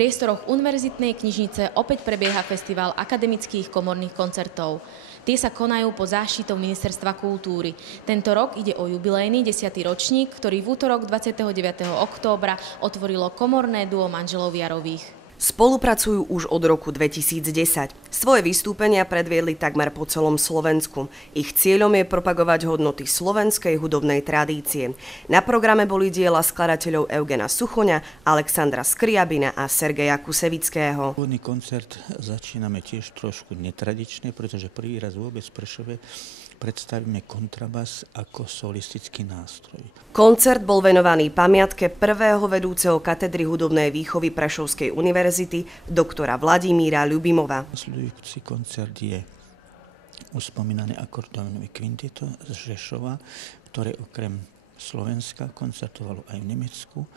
priestoroch Univerzitnej knižnice opäť prebieha festival akademických komorných koncertov. Tie sa konajú pod záštitou Ministerstva kultúry. Tento rok ide o jubilejný 10. ročník, ktorý v útorok 29. októbra otvorilo komorné duo manželov Jarových. Spolupracujú už od roku 2010. Svoje vystúpenia predviedli takmer po celom Slovensku. Ich cieľom je propagovať hodnoty slovenskej hudobnej tradície. Na programe boli diela skladateľov Eugena Suchoňa, Alexandra Skriabina a Sergeja Kusevického. Pôvodný koncert začíname tiež trošku netradične, pretože prvý raz vôbec v Prešove predstavíme kontrabas ako solistický nástroj. Koncert bol venovaný pamiatke prvého vedúceho katedry hudobnej výchovy Prešovskej univerzity, doktora Vladimíra Ľubimova. Nasledujúci koncert je uspomínané akordeónové kvinteto z Žešova, ktoré okrem Slovenska koncertovalo aj v Nemecku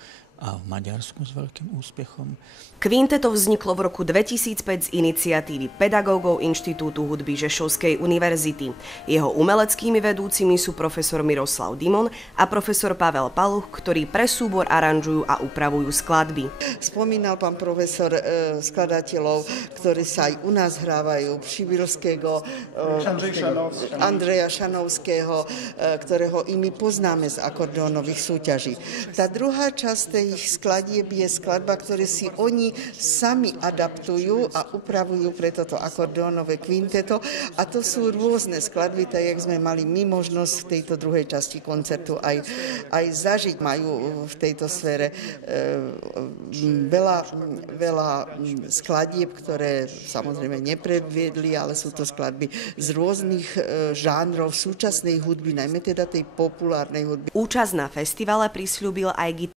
a v Maďarsku s veľkým úspechom. Kvinteto vzniklo v roku 2005 z iniciatívy pedagógov Inštitútu hudby Žešovskej univerzity. Jeho umeleckými vedúcimi sú profesor Miroslav Dimon a profesor Pavel Paluch, ktorí pre súbor aranžujú a upravujú skladby. Spomínal pán profesor skladateľov, ktorí sa aj u nás hrávajú, Pšibilského, Andreja Šanovského, ktorého i my poznáme z akordeónových súťaží. Tá druhá časť ich skladieb je skladba, ktoré si oni sami adaptujú a upravujú pre toto akordeónové kvinteto. A to sú rôzne skladby, tak jak sme mali my možnosť v tejto druhej časti koncertu aj zažiť. Majú v tejto sfére veľa skladieb, ktoré samozrejme nepredviedli, ale sú to skladby z rôznych žánrov súčasnej hudby, najmä teda tej populárnej hudby. Účasť na festivale prisľúbil aj